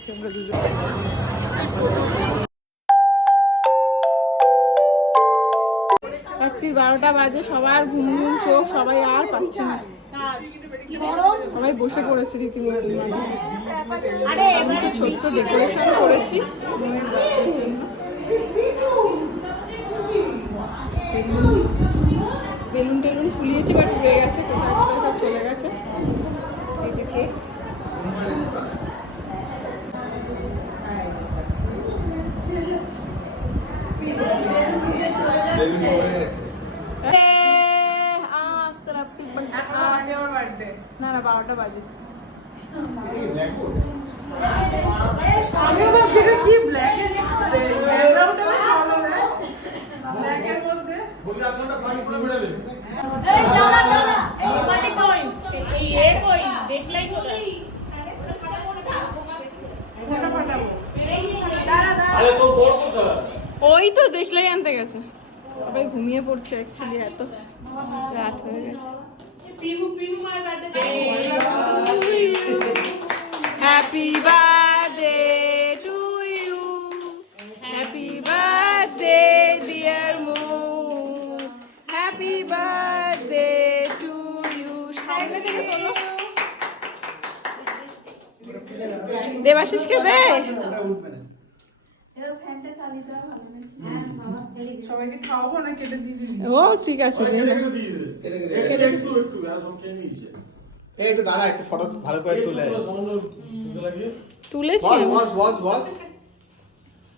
গেছি আমরা দুজন। রাত্রি 12টা বাজে, সবার ঘুম ঘুম চোখ, সবাই আর পাচ্ছে না, সবাই বসে পড়েছে রীতিমতো। আমি তো ছোট্ট ডেকোরেশন করেছি বেলুন টেলুন ফুলিয়েছি, বাট উড়ে গেছে, কোথায় কোথায় সব চলে গেছে। এদিকে না না 12টা বাজে। ওই তো দেশলাই আনতে গেছে, সবাই ঘুমিয়ে পড়ছে অ্যাকচুয়ালি, এত রাত হয়ে গেছে। Happy birthday to you, happy birthday dear মো, হ্যাপি বার্থডে টু ইউ। সামনে থেকে তোলো, দেবাশিসকে দে। সবাইকে খাওয়াবো না, কেটে দিয়ে দিবি? ও ঠিক আছে, দে না, একটু দাঁড়া, একটু ফটো ভালো করে তুলেছি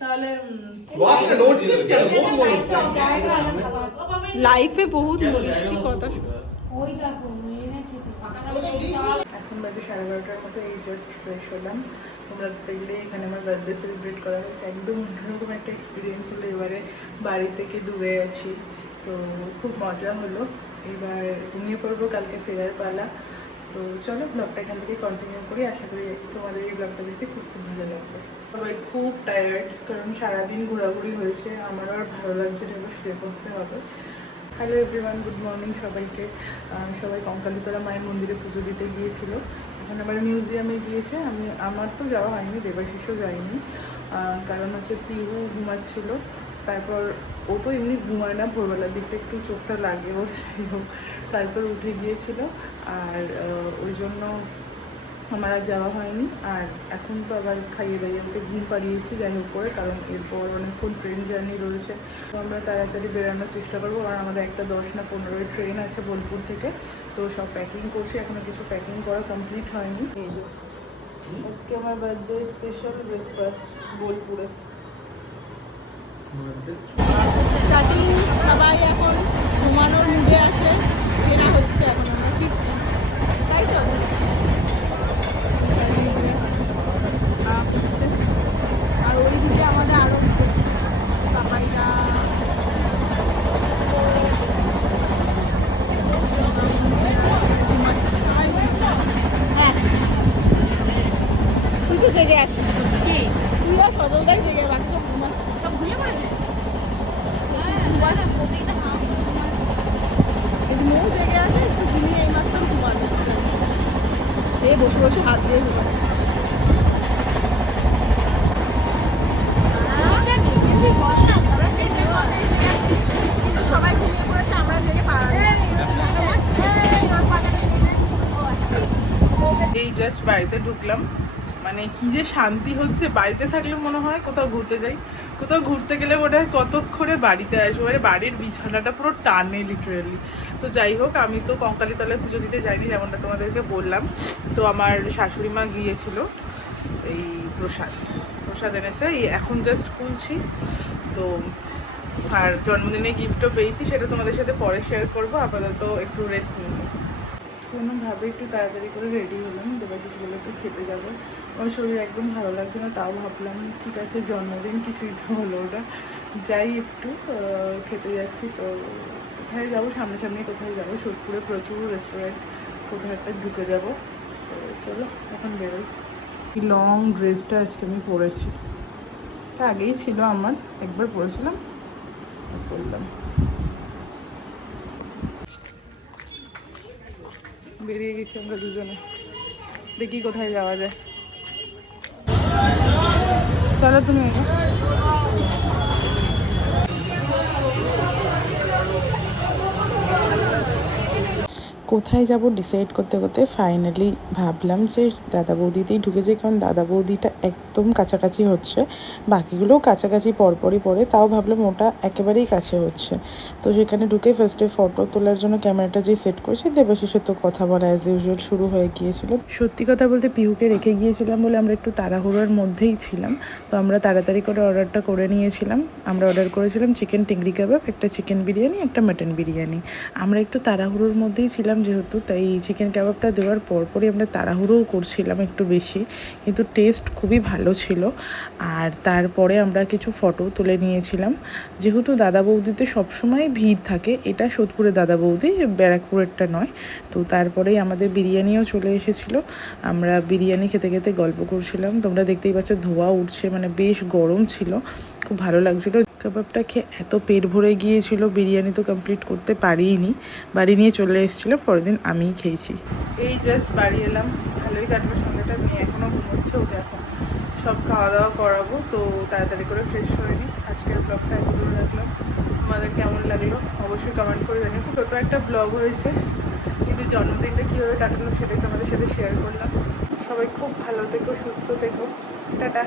তাহলে। লাইফে বহুত কথা। এখন বাজে 11:30টার মতো, এই জাস্ট ফ্রেশ হলাম। তোমরা দেখলে এখানে আমার বার্থডে সেলিব্রেট করা হয়েছে, একদম অন্যরকম একটা এক্সপিরিয়েন্স হলো। এবারে বাড়ি থেকে দূরে আছি, তো খুব মজা হলো। এবার ঘুমিয়ে পড়বো, কালকে ফেরার পালা। তো চলো ব্লগটা এখান থেকে কন্টিনিউ করি, আশা করি তোমাদের এই ব্লগটা দেখতে খুব খুব ভালো লাগবে। সবাই খুব টায়ার্ড, কারণ সারাদিন ঘোরাঘুরি হয়েছে, আমারও আর ভালো লাগছে না, এবার শুয়ে পড়তে হবে। হ্যালো এভরিওয়ান, গুড মর্নিং সবাইকে। সবাই কঙ্কালীতলা মায়ের মন্দিরে পুজো দিতে গিয়েছিল, এখন আবার মিউজিয়ামে গিয়েছে। আমার তো যাওয়া হয়নি, দেবাশিসও যায়নি, কারণ হচ্ছে পিহু ঘুমাচ্ছিল। তারপর ও তো এমনি ঘুমায় না, ভোরবেলার দিকটা একটু চোখটা লাগে ওর, যাই হোক তারপর উঠে গিয়েছিল, আর ওই জন্য আমার আর যাওয়া হয়নি। আর এখন তো আবার খাইয়ে দাইয়ে ওকে ঘুম পাড়িয়েছি, যাই হোক করে, কারণ এরপর অনেকক্ষণ ট্রেন জার্নি রয়েছে, তো আমরা তাড়াতাড়ি বেরোনোর চেষ্টা করবো। আর আমাদের একটা 10 না 15 ট্রেন আছে বোলপুর থেকে, তো সব প্যাকিং করছি, এখনো কিছু প্যাকিং করা কমপ্লিট হয়নি। এই যে আজকে আমার বার্থডে স্পেশাল ব্রেকফাস্ট বোলপুরে। সবাই এখন ঘুমানোর মুডে আছে, ফেরা হচ্ছে, এখন আমরা ফিরছি, তাই তো। আর ওইদিকে আমাদের আরো বাবাইরা তুই তো জেগে আছিস, তুই আর সজলদাই জেগে, বাকি সব ঘুমাচ্ছে, সব ঘুমিয়ে পড়েছে। মৌ জেগে আছে, একটু ঘুমিয়ে এইমাত্র ঘুমানো, এই বসে বসে হাত দিয়ে ঘুমানো। সবাই ঘুমিয়ে পড়েছে, আমরা জেগে এই জাস্ট বাড়িতে ঢুকলাম, মানে কি যে শান্তি হচ্ছে। বাড়িতে থাকলে মনে হয় কোথাও ঘুরতে যাই, কোথাও ঘুরতে গেলে মনে হয় কতক্ষণে বাড়িতে আসবো, মানে বাড়ির বিছানাটা পুরো টানে লিটারেলি। তো যাই হোক, আমি তো কঙ্কালীতলায় পুজো দিতে যাইনি, যেমনটা তোমাদেরকে বললাম। তো আমার শাশুড়ি মা গিয়েছিল, এই প্রসাদ এনেছে, এই এখন জাস্ট খুলছি। তো আর জন্মদিনে গিফটও পেয়েছি, সেটা তোমাদের সাথে পরে শেয়ার করবো, আপাতত একটু রেস্ট নিব। কোনোভাবে একটু তাড়াতাড়ি করে রেডি হলাম, দেবাশিস বলে একটু খেতে যাবো। আমার শরীর একদম ভালো লাগছে না, তাও ভাবলাম ঠিক আছে জন্মদিন, কিছুই তো হলো, ওটা যাই একটু খেতে যাচ্ছি। তো কোথায় যাবো, সামনাসামনি কোথায় যাবো, সোদপুরে প্রচুর রেস্টুরেন্ট, কোথাও একটা ঢুকে যাবো। তো চলো এখন বেরোই। এই লং ড্রেসটা আজকে আমি পরেছি, এটা আগেই ছিল আমার, একবার পরেছিলাম, পরলাম। বেরিয়ে গেছি আমরা দুজনে, দেখি কোথায় যাওয়া যায়। চলো তুমি এগো। কোথায় যাব ডিসাইড করতে করতে ফাইনালি ভাবলাম যে দাদা বৌদিতেই ঢুকে যাই, কারণ দাদা বৌদিটা একদম কাছাকাছি হচ্ছে, বাকিগুলোও কাছাকাছি পরপরই পড়ে, তাও ভাবলাম ওটা একেবারেই কাছে হচ্ছে। তো সেখানে ঢুকে ফার্স্টে ফটো তোলার জন্য ক্যামেরাটা যেই সেট করেছি, দেবাশিসের তো কথা বলা অ্যাজ ইউজুয়াল শুরু হয়ে গিয়েছিল। সত্যি কথা বলতে পিহুকে রেখে গিয়েছিলাম বলে আমরা একটু তাড়াহুড়োর মধ্যেই ছিলাম, তো আমরা তাড়াতাড়ি করে অর্ডারটা করে নিয়েছিলাম। আমরা অর্ডার করেছিলাম চিকেন টিংরি কাবাব, একটা চিকেন বিরিয়ানি, একটা মাটন বিরিয়ানি। আমরা একটু তাড়াহুড়োর মধ্যেই ছিলাম যেহেতু, তাই চিকেন কাবাবটা দেওয়ার পরপরই আমরা তাড়াহুড়োও করছিলাম একটু বেশি, কিন্তু টেস্ট খুবই ভালো ছিল। আর তারপরে আমরা কিছু ফটো তুলে নিয়েছিলাম, যেহেতু দাদা বৌদিতে সবসময় ভিড় থাকে, এটা সোদপুরের দাদা বৌদি, ব্যারাকপুরেরটা নয়। তো তারপরেই আমাদের বিরিয়ানিও চলে এসেছিলো। আমরা বিরিয়ানি খেতে খেতে গল্প করছিলাম, তোমরা দেখতেই পাচ্ছ ধোঁয়া উঠছে, মানে বেশ গরম ছিল, খুব ভালো লাগছিলো। কাবাবটা খেয়ে এত পেট ভরে গিয়েছিল, বিরিয়ানি তো কমপ্লিট করতে পারিনি, বাড়ি নিয়ে চলে এসেছিলো, পরের দিন আমিই খেয়েছি। এই জাস্ট বাড়ি এলাম, ভালোই কাটলো সন্ধ্যাটা। মেয়ে এখনও ঘুমোচ্ছে, ওকে এখন সব খাওয়া দাওয়া করাবো, তো তাড়াতাড়ি করে ফ্রেশ হয়ে নিই। আজকের ব্লগটা এত দূরে রাখলাম, তোমাদের কেমন লাগলো অবশ্যই কমেন্ট করে জানিও। খুব ছোটো একটা ব্লগ হয়েছে, কিন্তু জন্মদিনটা কীভাবে কাটালো সেটাই তোমাদের সাথে শেয়ার করলাম। সবাই খুব ভালো থেকো, সুস্থ থেকো, টাটা।